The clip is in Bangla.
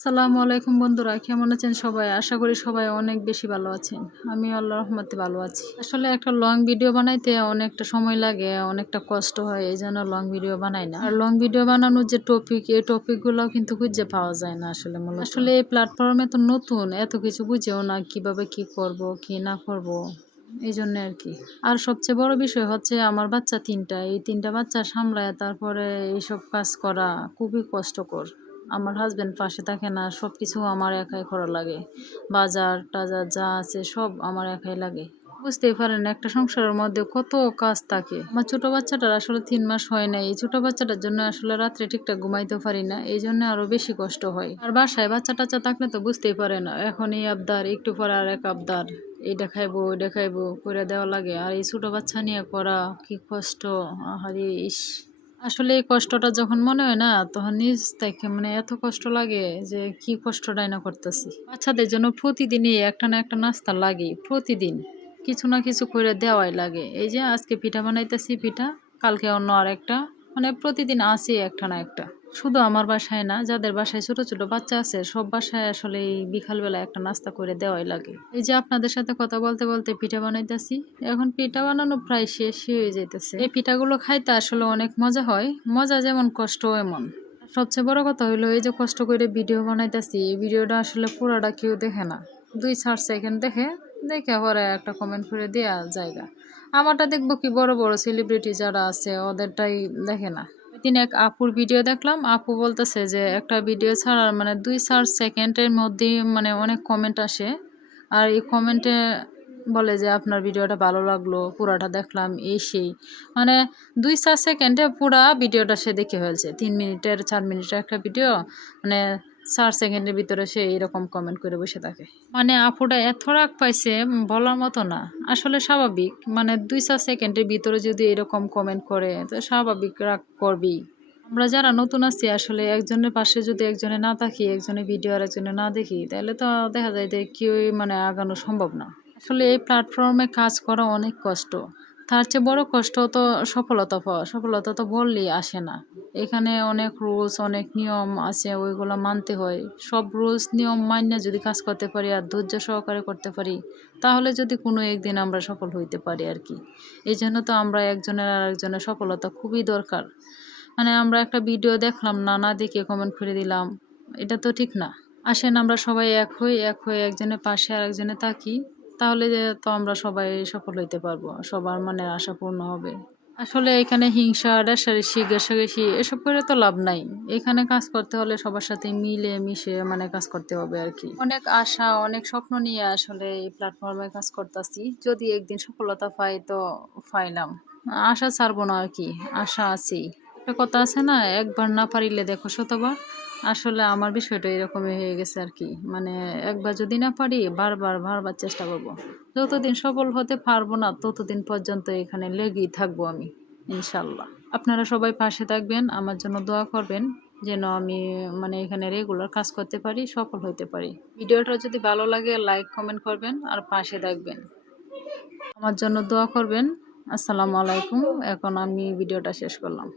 আসসালামু আলাইকুম বন্ধুরা, কেমন আছেন সবাই? আশা করি সবাই অনেক বেশি ভালো আছেন। আমি আল্লাহর রহমতে ভালো আছি। আসলে একটা লং ভিডিও বানাইতে অনেকটা সময় লাগে, অনেকটা কষ্ট হয়। এইজন্য লং ভিডিও বানাই না। আর লং ভিডিও বানানোর যে টপিক, এই টপিকগুলো কিন্তু খুঁজে পাওয়া যায় না আসলে মূলত। আসলে এই প্ল্যাটফর্মে তো নতুন, এত কিছু বুঝেও না কিভাবে কি করব, কি না করব। এই জন্য আর কি। আর সবচেয়ে বড় বিষয় হচ্ছে আমার বাচ্চা ৩টা। এই ৩টা বাচ্চা সামলায় তারপরে এইসব কাজ করা খুবই কষ্টকর। আমার হাসব্যান্ড পাশে থাকে না, সবকিছু আমার একাই করা লাগে। বাজার-টাজার যা আছে সব আমার একাই লাগে। বুঝতেই পারেন একটা সংসারের মধ্যে কত কাজ থাকে। আমার ছোট বাচ্চাটার আসলে ৩ মাস হয় নাই। এই ছোট বাচ্চাটার জন্য আসলে রাত্রে ঠিকঠাক ঘুমাইতেও পারি না। এইজন্য আরো বেশি কষ্ট হয়। আর বাসায় বাচ্চা-টাচ্চা থাকলে তো বুঝতেই পারেন, এখন এই আবদার, একটু পরে আরেক আবদার। এইটা খাইবো, ওইটা খাইবো কইরা দেওয়া লাগে। আর এই ছোট বাচ্চা নিয়ে করা কি কষ্ট! আহারে ইস! আসলে এই কষ্টটা যখন মনে হয় না, তখন নিজ থেকে এত কষ্ট লাগে যে কি কষ্টটাই না করতেছি। বাচ্চাদের জন্য প্রতিদিনই একটা না একটা নাস্তা লাগেই, প্রতিদিন কিছু না কিছু করে দেওয়াই লাগে। এই যে আজকে পিঠা বানাইতেছি, পিঠা কালকে অন্য আরেকটা, প্রতিদিন আছে একটা না একটা। শুধু আমার বাসায় না, যাদের বাসায় ছোট ছোট বাচ্চা আছে সব বাসায় আসলে এই বিকালবেলা একটা নাস্তা করে দেওয়াই লাগে। এই যে আপনাদের সাথে কথা বলতে বলতে পিঠা বানাইতেছি, এখন পিঠা বানানো প্রায় শেষই হয়ে যাইতেছে। এই পিঠাগুলো খাইতে আসলে অনেক মজা হয়, মজা যেমন কষ্ট এমন। সবচেয়ে বড় কথা হইলো এই যে কষ্ট করে ভিডিও বানাইতেছি, এই ভিডিওটা আসলে পুরাটা কেউ দেখে না। 2-4 সেকেন্ড দেখে, দেখে পরে একটা কমেন্ট করে দেওয়া জায়গা। আমারটা দেখবো কি, বড় বড় সেলিব্রিটি যারা আছে ওদেরটাই দেখে না। ওইদিন এক আপুর ভিডিও দেখলাম, আপু বলতেছে যে একটা ভিডিও ছাড়ার 2-4 সেকেন্ডের মধ্যেই অনেক কমেন্ট আসে। আর এই কমেন্টে বলে যে আপনার ভিডিওটা ভালো লাগলো, পুরাটা দেখলাম, এই সেই। মানে 2-4 সেকেন্ডে পুরা ভিডিওটা সে দেখে ফেলছে। 3 মিনিটের 4 মিনিটের একটা ভিডিও, মানে 4 সেকেন্ডের ভিতরে সে এরকম কমেন্ট করে বসে থাকে। আপুটা এত রাগ পাইছে, বলার মতো না। আসলে স্বাভাবিক, 2-4 সেকেন্ডের ভিতরে যদি এরকম কমেন্ট করে তো স্বাভাবিক রাগ করবেই। আমরা যারা নতুন আছি আসলে একজনের পাশে যদি একজনে না থাকি, একজনের ভিডিও আর একজনে না দেখি, তাহলে তো দেখা যায় যে কেউই আগানো সম্ভব না। আসলে এই প্ল্যাটফর্মে কাজ করা অনেক কষ্ট। তার চেয়ে বড় কষ্ট তো সফলতা পাওয়া। সফলতা তো বললেই আসে না। এখানে অনেক রুলস, অনেক নিয়ম আছে, ওইগুলো মানতে হয়। সব রুলস নিয়ম মাইনে যদি কাজ করতে পারি আর ধৈর্য সহকারে করতে পারি, তাহলে যদি কোনো একদিন আমরা সফল হইতে পারি আর কি। এই জন্য তো আমরা একজনের আর একজনের সফলতা খুবই দরকার। আমরা একটা ভিডিও দেখলাম না, না দেখে কমেন্ট করে দিলাম। এটা তো ঠিক না। আসেন আমরা সবাই এক হই, এক হয়ে একজনের পাশে আরেকজনে থাকি। তাহলে তো আমরা সবাই সফল হইতে পারবো। সবার মনের আশা পূর্ণ হবে। আসলে এখানে হিংসা, রেষারেষি, ঘেঁষাঘেঁষি এসব করে তো লাভ নাই। এখানে কাজ করতে হলে সবার সাথে মিলে মিশে কাজ করতে হবে আর কি। অনেক আশা, অনেক স্বপ্ন নিয়ে আসলে এই প্ল্যাটফর্মে কাজ করতেছি। যদি একদিন সফলতা পাই তো পাইলাম। আশা ছাড়বো না আর কি, আশা আছেই। একটা কথা আছে না, একবার না পারিলে দেখো শতবার। আসলে আমার বিষয়টা এরকমই হয়ে গেছে আর কি। একবার যদি না পারি, বারবার বারবার চেষ্টা করব। যতদিন সফল হতে পারবো না ততদিন পর্যন্ত এখানে লেগেই থাকবো আমি, ইনশাল্লাহ। আপনারা সবাই পাশে থাকবেন, আমার জন্য দোয়া করবেন যেন আমি এখানে রেগুলার কাজ করতে পারি, সফল হতে পারি। ভিডিওটা যদি ভালো লাগে লাইক কমেন্ট করবেন আর পাশে থাকবেন, আমার জন্য দোয়া করবেন। আসসালামু আলাইকুম। এখন আমি ভিডিওটা শেষ করলাম।